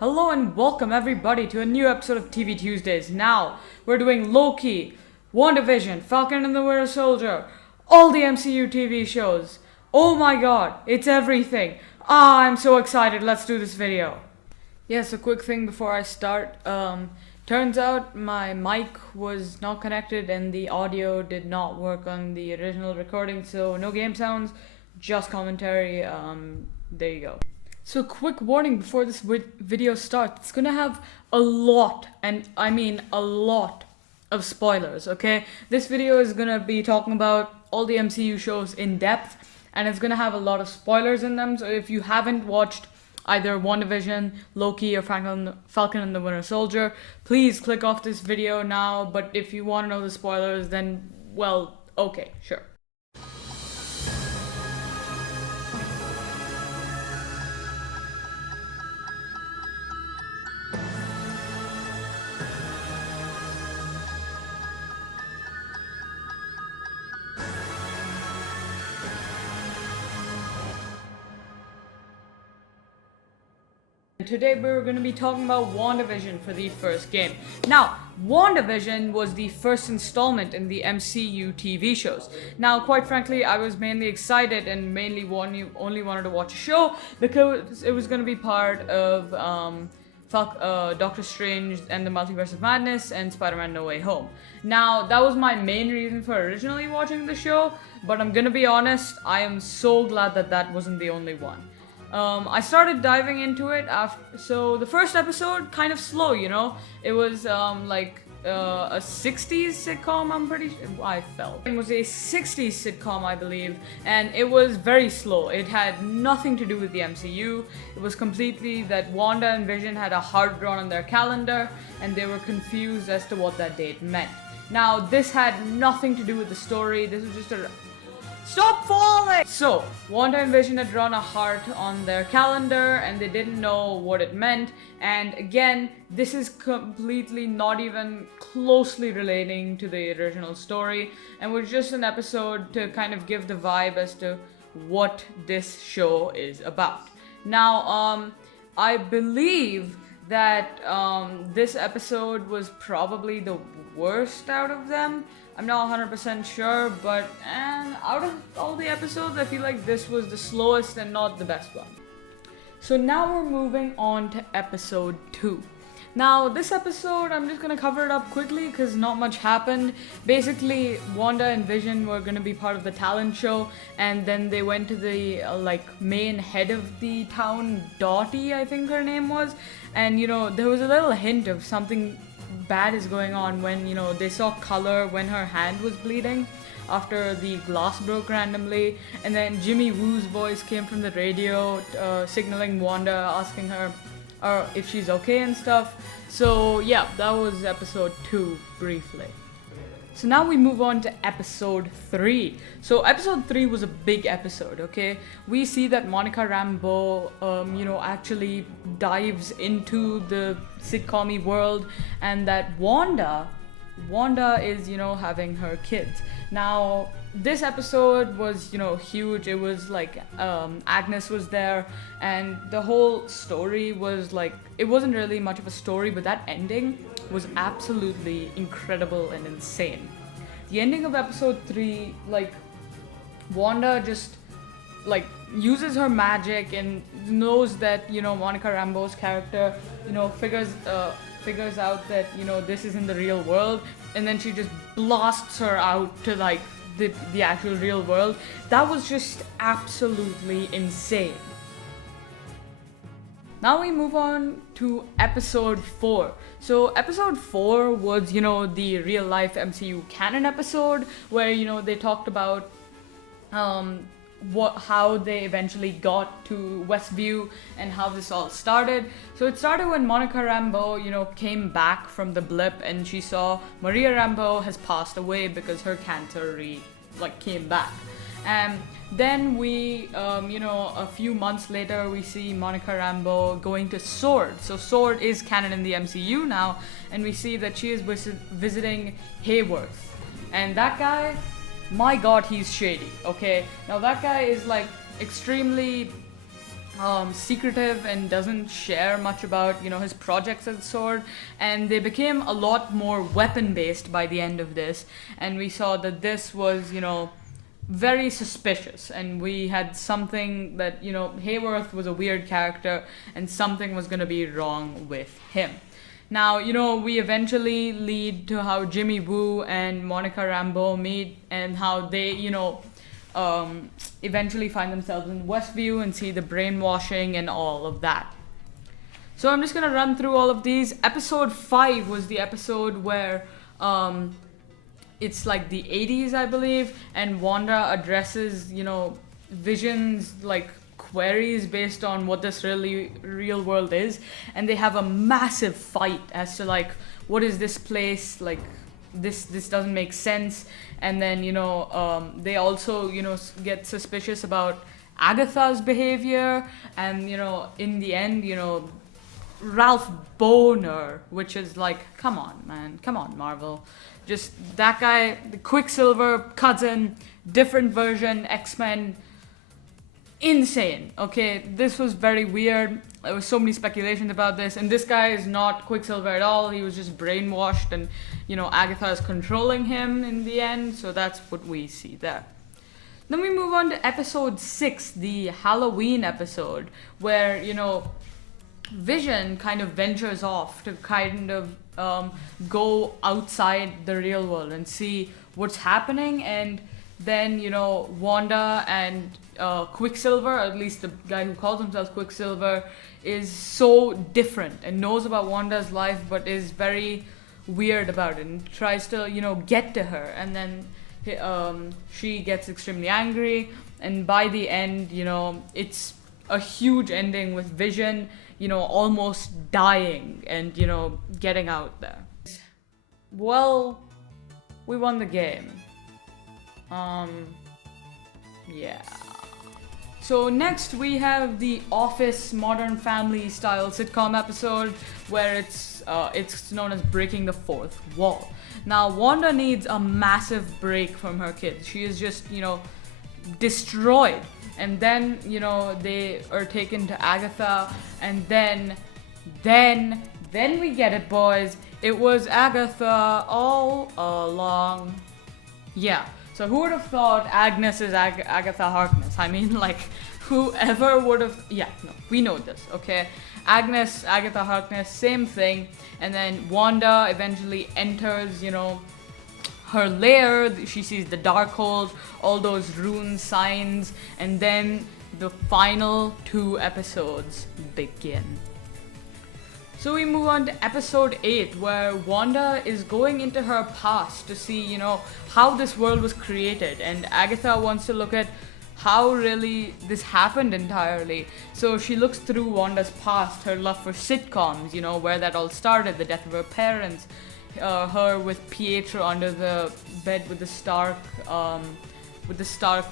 Hello and welcome everybody to a new episode of TV Tuesdays. Now, we're doing Loki, WandaVision, Falcon and the Winter Soldier, all the MCU TV shows. Oh my god, it's everything. I'm so excited, let's do this video. Yes, a quick thing before I start. Turns out my mic was not connected and the audio did not work on the original recording, so no game sounds, just commentary. There you go. So quick warning before this video starts, it's gonna have a lot, and I mean a lot, of spoilers, okay? This video is gonna be talking about all the MCU shows in depth, and it's gonna have a lot of spoilers in them, so if you haven't watched either WandaVision, Loki, or Falcon and the Winter Soldier, please click off this video now, but if you want to know the spoilers, then, well, okay, sure. Today we're going to be talking about WandaVision for the first game. Now, WandaVision was the first installment in the MCU TV shows. Now, quite frankly, I was mainly excited and mainly only wanted to watch a show because it was going to be part of Doctor Strange and the Multiverse of Madness and Spider-Man No Way Home. Now, that was my main reason for originally watching the show, but I'm going to be honest, I am so glad that that wasn't the only one. I started diving into it so the first episode, kind of slow, you know? It was, like, a 60s sitcom, I'm pretty sure. I felt. It was a 60s sitcom, I believe, and it was very slow. It had nothing to do with the MCU. It was completely that Wanda and Vision had a hard drawn on their calendar, and they were confused as to what that date meant. Now, this had nothing to do with the story. This was just a... Stop falling! So, Wanda and Vision had drawn a heart on their calendar and they didn't know what it meant. And again, this is completely not even closely relating to the original story and was just an episode to kind of give the vibe as to what this show is about. Now, I believe that this episode was probably the worst out of them. I'm not 100% sure, but out of all the episodes, I feel like this was the slowest and not the best one. So now we're moving on to episode 2. Now, this episode, I'm just going to cover it up quickly because not much happened. Basically, Wanda and Vision were going to be part of the talent show, and then they went to the, main head of the town, Dottie, I think her name was, and, there was a little hint of something bad is going on when, they saw color when her hand was bleeding after the glass broke randomly, and then Jimmy Woo's voice came from the radio signaling Wanda, asking her if she's okay and stuff. So yeah, that was episode 2 briefly. So now we move on to episode 3. So episode 3 was a big episode, okay? We see that Monica Rambeau, actually dives into the sitcom-y world, and that Wanda is, having her kids. Now, this episode was, huge. It was like, Agnes was there, and the whole story was like, it wasn't really much of a story, but that ending was absolutely incredible and insane. The ending of episode 3, Wanda just, uses her magic and knows that, Monica Rambeau's character, figures out that, this isn't the real world, and then she just blasts her out to, the actual real world. That was just absolutely insane. Now we move on to episode 4. So episode 4 was, the real life MCU canon episode where, they talked about how they eventually got to Westview and how this all started. So it started when Monica Rambeau, came back from the blip and she saw Maria Rambeau has passed away because her cancer came back. And then we, a few months later, we see Monica Rambeau going to S.W.O.R.D. So S.W.O.R.D. is canon in the MCU now, and we see that she is visiting Hayworth. And that guy, my god, he's shady, okay? Now that guy is extremely secretive and doesn't share much about, his projects as a sword, and they became a lot more weapon based by the end of this, and we saw that this was, very suspicious, and we had something that, Hayworth was a weird character and something was going to be wrong with him. Now, we eventually lead to how Jimmy Woo and Monica Rambeau meet, and how they, eventually find themselves in Westview and see the brainwashing and all of that. So I'm just going to run through all of these. Episode 5 was the episode where it's like the 80s, I believe, and Wanda addresses, Vision's like queries based on what this really real world is, and they have a massive fight as to like, what is this place like, this doesn't make sense. And then they also get suspicious about Agatha's behavior, and in the end Ralph Boner, which is like, come on man, come on Marvel, just that guy, the Quicksilver cousin, different version, X-Men, insane. Okay, this was very weird. There was so many speculations about this, and this guy is not Quicksilver at all. He was just brainwashed, and Agatha is controlling him in the end, so that's what we see there. Then we move on to episode 6, the Halloween episode, where Vision kind of ventures off to kind of go outside the real world and see what's happening, and then Wanda and Quicksilver, or at least the guy who calls himself Quicksilver, is so different and knows about Wanda's life but is very weird about it and tries to get to her, and then she gets extremely angry, and by the end it's a huge ending with Vision almost dying and getting out there. Well, we won the game. Yeah. So next we have the Office Modern Family style sitcom episode where it's known as Breaking the Fourth Wall. Now Wanda needs a massive break from her kids. She is just, destroyed. And then, they are taken to Agatha, and then we get it, boys. It was Agatha all along. Yeah. So who would have thought Agnes is Agatha Harkness? I mean, like, whoever would have... Yeah, no, we know this, okay? Agnes, Agatha Harkness, same thing. And then Wanda eventually enters, her lair. She sees the Darkhold, all those rune signs, and then the final 2 episodes begin. So we move on to episode 8, where Wanda is going into her past to see, how this world was created, and Agatha wants to look at how really this happened entirely. So she looks through Wanda's past, her love for sitcoms, where that all started, the death of her parents, her with Pietro under the bed with the Stark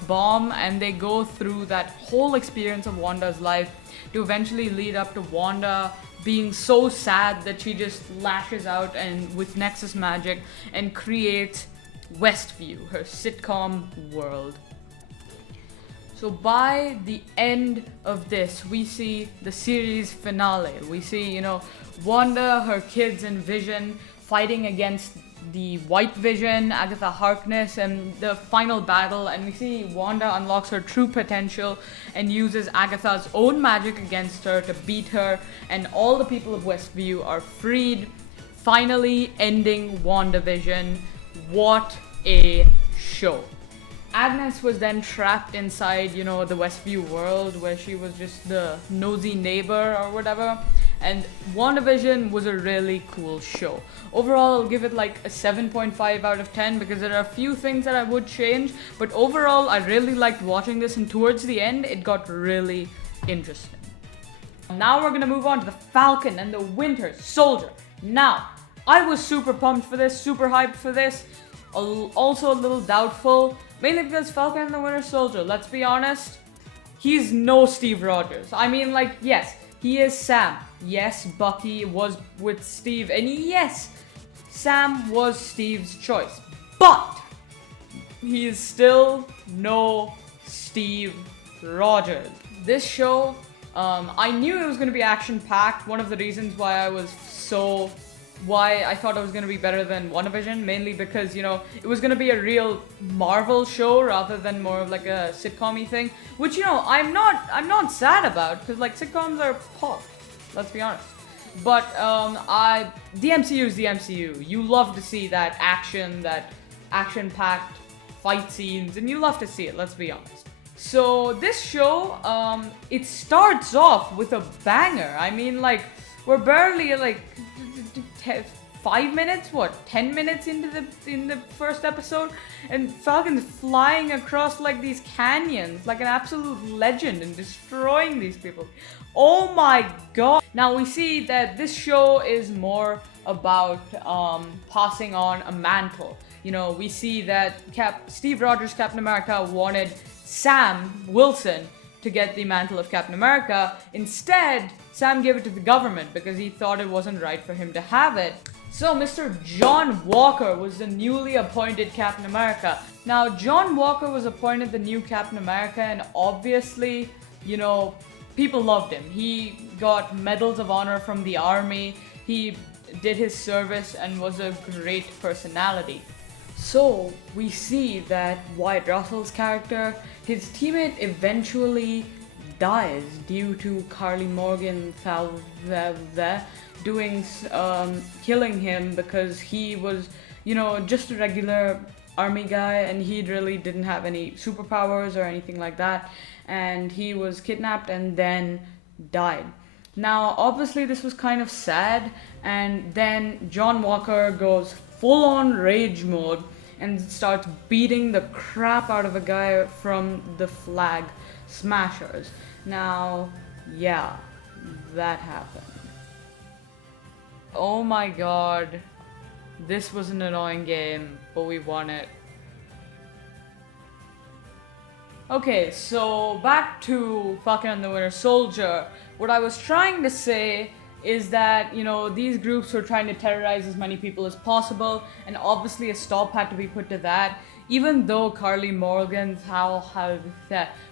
bomb, and they go through that whole experience of Wanda's life to eventually lead up to Wanda being so sad that she just lashes out and with Nexus magic and creates Westview, her sitcom world. So by the end of this, we see the series finale. We see, Wanda, her kids, and Vision fighting against the White Vision, Agatha Harkness, and the final battle, and we see Wanda unlocks her true potential and uses Agatha's own magic against her to beat her, and all the people of Westview are freed, finally ending WandaVision. What a show. Agnes was then trapped inside, the Westview world where she was just the nosy neighbor or whatever. And WandaVision was a really cool show. Overall, I'll give it like a 7.5 out of 10 because there are a few things that I would change. But overall, I really liked watching this, and towards the end, it got really interesting. Now we're gonna move on to the Falcon and the Winter Soldier. Now, I was super pumped for this, super hyped for this. Also a little doubtful, mainly because Falcon and the Winter Soldier, let's be honest, he's no Steve Rogers. I mean, like, yes, he is Sam. Yes, Bucky was with Steve, and yes, Sam was Steve's choice. But he is still no Steve Rogers. This show I knew it was going to be action-packed. One of the reasons why why I thought it was going to be better than WandaVision, mainly because, you know, it was going to be a real Marvel show rather than more of like a sitcom-y thing, which, you know, I'm not sad about, because like sitcoms are pop, let's be honest. But the MCU is the MCU. You love to see that action-packed fight scenes, and you love to see it, let's be honest. So this show, it starts off with a banger. I mean, like, we're barely like 5 minutes, 10 minutes in the first episode, and Falcon's flying across like these canyons like an absolute legend and destroying these people. Oh my god. Now we see that this show is more about passing on a mantle. You know, we see that Steve Rogers, Captain America, wanted Sam Wilson to get the mantle of Captain America. Instead, Sam gave it to the government because he thought it wasn't right for him to have it. So Mr. John Walker was the newly appointed Captain America. Now, John Walker was appointed the new Captain America, and obviously, you know, people loved him. He got medals of honor from the army. He did his service and was a great personality. So we see that Wyatt Russell's character, his teammate eventually dies due to Carly Morgan killing him because he was, you know, just a regular army guy, and he really didn't have any superpowers or anything like that, and he was kidnapped and then died. Now, obviously this was kind of sad, and then John Walker goes full-on rage mode and starts beating the crap out of a guy from the Flag Smashers. Now, yeah, that happened. Oh my god, this was an annoying game, but we won it. Okay, so back to Falcon and the Winter Soldier. What I was trying to say is that, you know, these groups were trying to terrorize as many people as possible, and obviously a stop had to be put to that. Even though Carly Morgan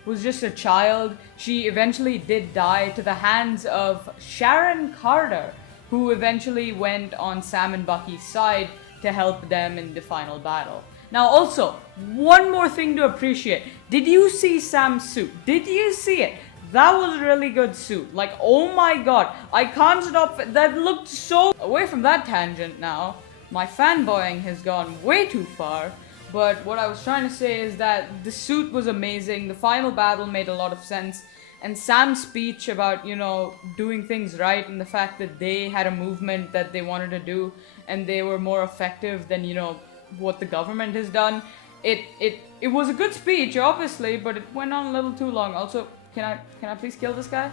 was just a child, she eventually did die to the hands of Sharon Carter, who eventually went on Sam and Bucky's side to help them in the final battle. Now also, one more thing to appreciate. Did you see Sam's suit? Did you see it? That was a really good suit. Like, oh my god, I can't stop. That looked so... Away from that tangent now. My fanboying has gone way too far. But what I was trying to say is that the suit was amazing. The final battle made a lot of sense. And Sam's speech about, you know, doing things right, and the fact that they had a movement that they wanted to do and they were more effective than, you know, what the government has done. It was a good speech, obviously, but it went on a little too long. Also, can I please kill this guy?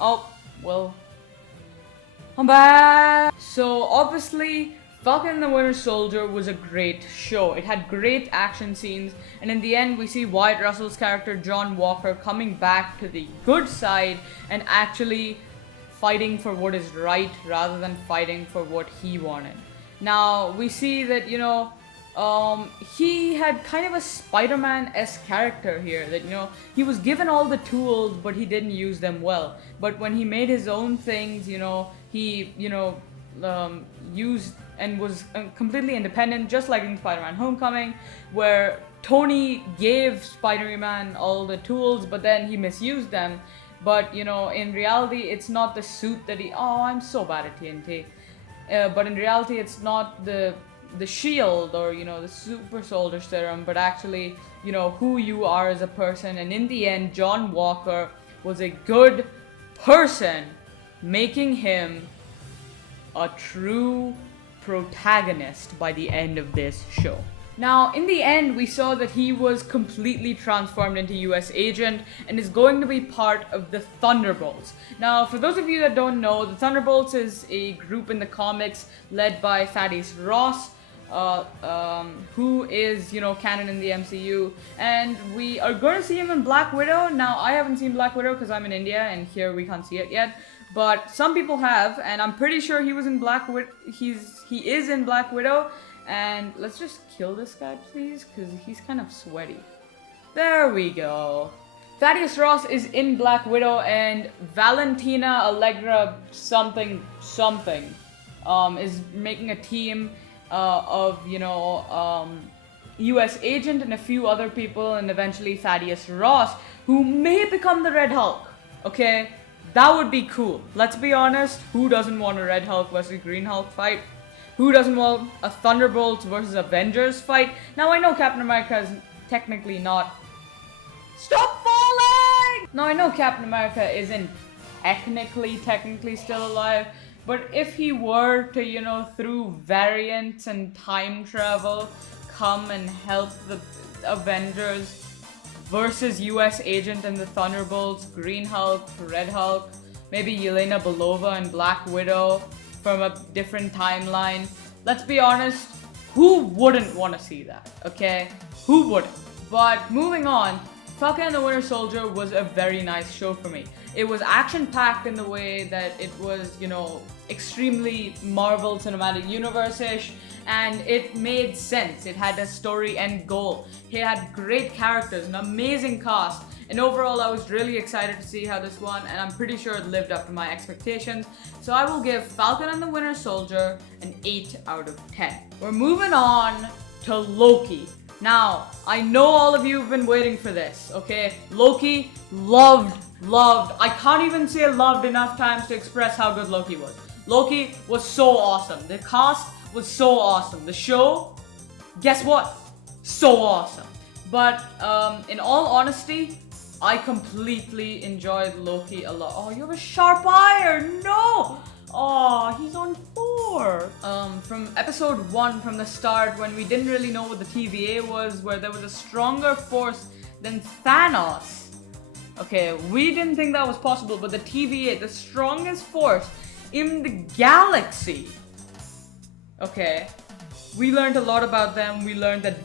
Oh, well, I'm back. So obviously, Falcon and the Winter Soldier was a great show. It had great action scenes, and in the end we see Wyatt Russell's character John Walker coming back to the good side and actually fighting for what is right rather than fighting for what he wanted. Now we see that, you know, he had kind of a Spider-Man-esque character here, that, you know, he was given all the tools but he didn't use them well. But when he made his own things, you know, he, you know, used and was completely independent, just like in Spider-Man Homecoming, where Tony gave Spider-Man all the tools but then he misused them. But, you know, in reality it's not the suit that he... Oh, I'm so bad at TNT. But in reality it's not the shield or, you know, the super soldier serum, but actually, you know, who you are as a person. And in the end, John Walker was a good person, making him a true protagonist by the end of this show. Now, in the end, we saw that he was completely transformed into US Agent and is going to be part of the Thunderbolts. Now, for those of you that don't know, the Thunderbolts is a group in the comics led by Thaddeus Ross, who is, you know, canon in the MCU, and we are going to see him in Black Widow. Now, I haven't seen Black Widow because I'm in India and here we can't see it yet, but some people have, and I'm pretty sure he was in Black Widow. He is in Black Widow. And let's just kill this guy, please, because he's kind of sweaty. There we go. Thaddeus Ross is in Black Widow, and Valentina Allegra something is making a team of US Agent and a few other people, and eventually Thaddeus Ross, who may become the Red Hulk. Okay, that would be cool. Let's be honest, who doesn't want a Red Hulk versus Green Hulk fight? Who doesn't want a Thunderbolts versus Avengers fight? Now I know Captain America is technically not... Stop falling! Now I know Captain America isn't technically still alive, but if he were to, through variants and time travel, come and help the Avengers versus US Agent and the Thunderbolts, Green Hulk, Red Hulk, maybe Yelena Belova and Black Widow from a different timeline. Let's be honest, who wouldn't want to see that, okay? Who wouldn't? But moving on, Falcon and the Winter Soldier was a very nice show for me. It was action-packed in the way that it was, extremely Marvel Cinematic Universe-ish, and it made sense. It had a story and goal. It had great characters, an amazing cast, and overall I was really excited to see how this won, and I'm pretty sure it lived up to my expectations. So I will give Falcon and the Winter Soldier an 8 out of 10. We're moving on to Loki. Now, I know all of you have been waiting for this, okay? Loki, loved. I can't even say loved enough times to express how good Loki was. Loki was so awesome. The cast was so awesome. The show, guess what? So awesome. But in all honesty, I completely enjoyed Loki a lot. Oh, you have a sharp iron. No! Oh, he's on 4. From episode 1, from the start, when we didn't really know what the TVA was, where there was a stronger force than Thanos. Okay, we didn't think that was possible, but the TVA, the strongest force in the galaxy. Okay, we learned a lot about them. We learned that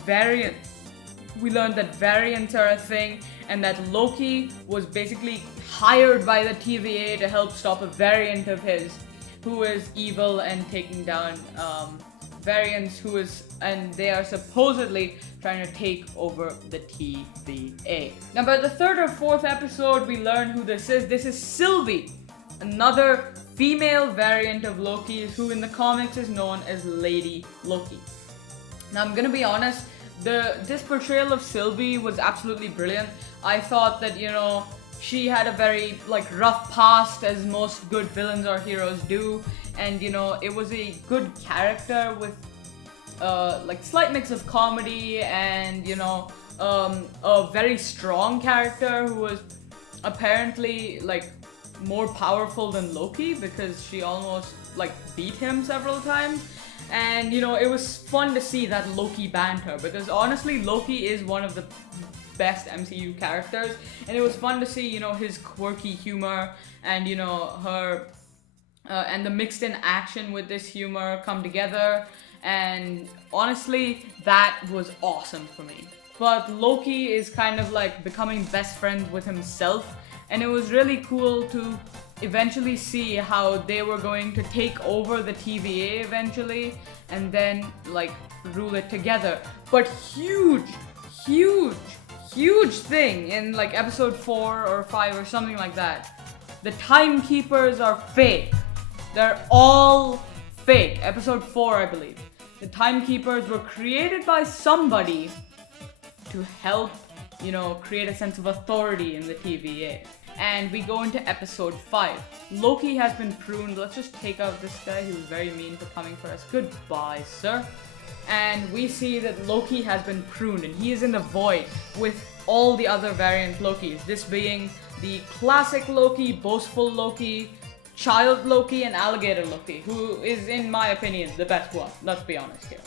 variants are a thing, and that Loki was basically hired by the TVA to help stop a variant of his, who is evil and taking down variants and they are supposedly trying to take over the TVA. Now by the 3rd or 4th episode, we learn who this is. This is Sylvie, another female variant of Loki, who in the comics is known as Lady Loki. Now I'm gonna be honest, this portrayal of Sylvie was absolutely brilliant. I thought that, she had a very rough past, as most good villains or heroes do, and it was a good character with slight mix of comedy and a very strong character who was apparently more powerful than Loki, because she almost beat him several times. And it was fun to see that Loki banter, because honestly Loki is one of the best MCU characters, and it was fun to see his quirky humor and her and the mixed in action with this humor come together, and honestly that was awesome for me. But Loki is kind of becoming best friends with himself, and it was really cool to eventually see how they were going to take over the TVA eventually, and then rule it together. But huge thing in episode 4 or 5 or something like that, the timekeepers are fake. They're all fake. Episode 4, I believe. The timekeepers were created by somebody to help, create a sense of authority in the TVA. And we go into episode 5. Loki has been pruned. Let's just take out this guy who's very mean for coming for us. Goodbye, sir. And we see that Loki has been pruned, and he is in the void with all the other variant Lokis. This being the classic Loki, boastful Loki, child Loki, and alligator Loki, who is, in my opinion, the best one. Let's be honest here.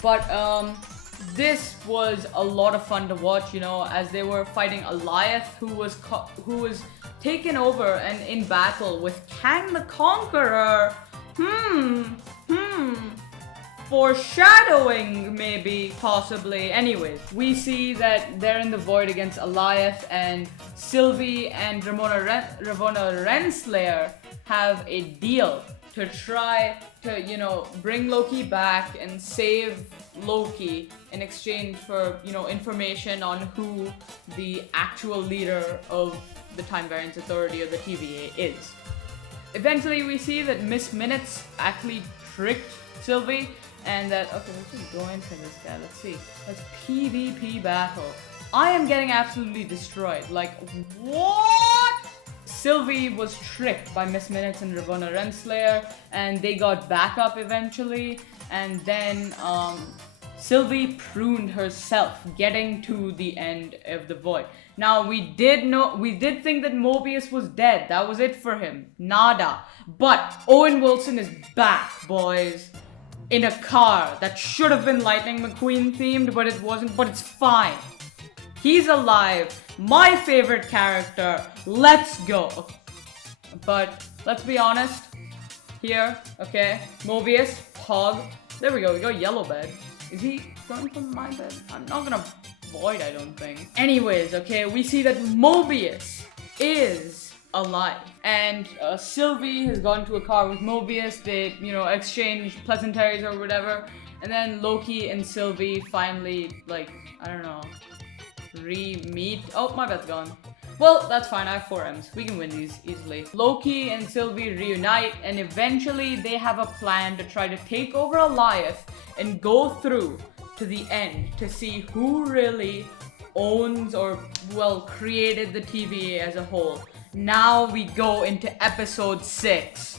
But this was a lot of fun to watch, as they were fighting Alioth, who was taken over and in battle with Kang the Conqueror. Foreshadowing, maybe, possibly. Anyways, we see that they're in the void against Alioth, and Sylvie and Ramona Renslayer have a deal to try to, you know, bring Loki back and save Loki in exchange for, you know, information on who the actual leader of the Time Variance Authority or the TVA is. Eventually we see that Miss Minutes actually tricked Sylvie and that, okay, let's just go into this guy, let's see. Let's PvP battle. I am getting absolutely destroyed. Like, what? Sylvie was tricked by Miss Minutes and Ravonna Renslayer, and they got back up eventually, and then Sylvie pruned herself, getting to the end of the void. Now, we did think that Mobius was dead. That was it for him. Nada. But Owen Wilson is back, boys. In a car that should have been Lightning McQueen themed, but it wasn't, but it's fine. He's alive. My favorite character. Let's go. Okay. But let's be honest here, okay? Mobius, Pog. There we go. We got Yellow Bed. Is he going from my bed? I'm not gonna void, I don't think. Anyways, okay, we see that Mobius is alive. And Sylvie has gone to a car with Mobius. They, you know, exchange pleasantries or whatever. And then Loki and Sylvie finally, like, I don't know, re-meet. Oh, my bed's gone. Well, that's fine, I have 4 M's. We can win these easily. Loki and Sylvie reunite, and eventually they have a plan to try to take over Alioth and go through to the end to see who really owns or, well, created the TVA as a whole. Now we go into episode 6.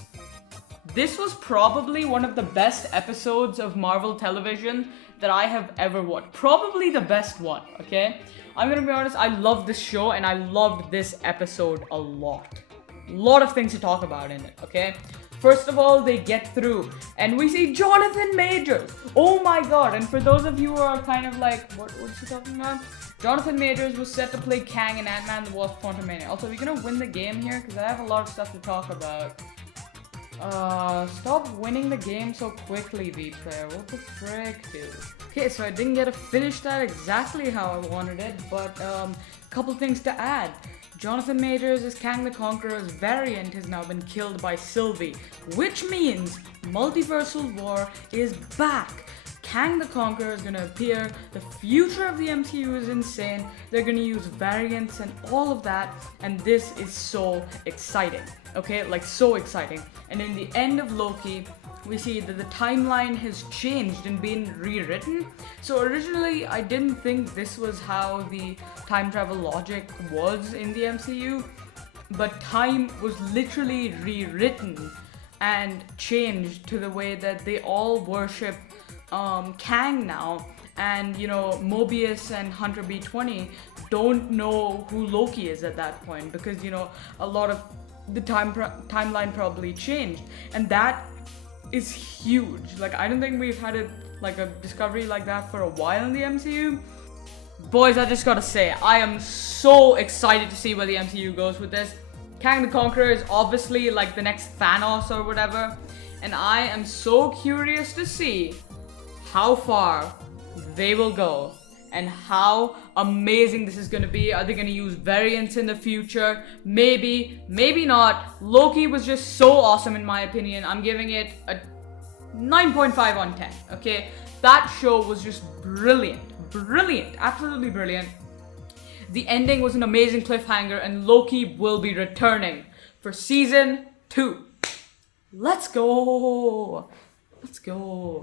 This was probably one of the best episodes of Marvel television that I have ever watched. Probably the best one, okay? I'm gonna be honest, I love this show and I loved this episode a lot. A lot of things to talk about in it, okay? First of all, they get through and we see Jonathan Majors. Oh my god, and for those of you who are kind of like, what's he talking about? Jonathan Majors was set to play Kang in Ant-Man the Wasp: Quantumania. Also, we're gonna win the game here because I have a lot of stuff to talk about. Stop winning the game so quickly, V-Player. What the frick, dude? Okay, so I didn't get to finish that exactly how I wanted it, but, couple things to add. Jonathan Majors as Kang the Conqueror's variant has now been killed by Sylvie, which means Multiversal War is back. Kang the Conqueror is gonna appear, the future of the MCU is insane, they're gonna use variants and all of that, and this is so exciting, okay, like so exciting. And in the end of Loki, we see that the timeline has changed and been rewritten. So originally, I didn't think this was how the time travel logic was in the MCU, but time was literally rewritten and changed to the way that they all worship Kang now, and you know, Mobius and Hunter B20 don't know who Loki is at that point because, you know, a lot of the timeline probably changed, and that is huge. Like, I don't think we've had a discovery like that for a while in the MCU. Boys, I just gotta say, I am so excited to see where the MCU goes with this. Kang the Conqueror is obviously like the next Thanos or whatever, and I am so curious to see how far they will go and how amazing this is gonna be. Are they gonna use variants in the future? Maybe, maybe not. Loki was just so awesome in my opinion. I'm giving it a 9.5 on 10, okay? That show was just brilliant, brilliant, absolutely brilliant. The ending was an amazing cliffhanger, and Loki will be returning for season 2. Let's go. Let's go.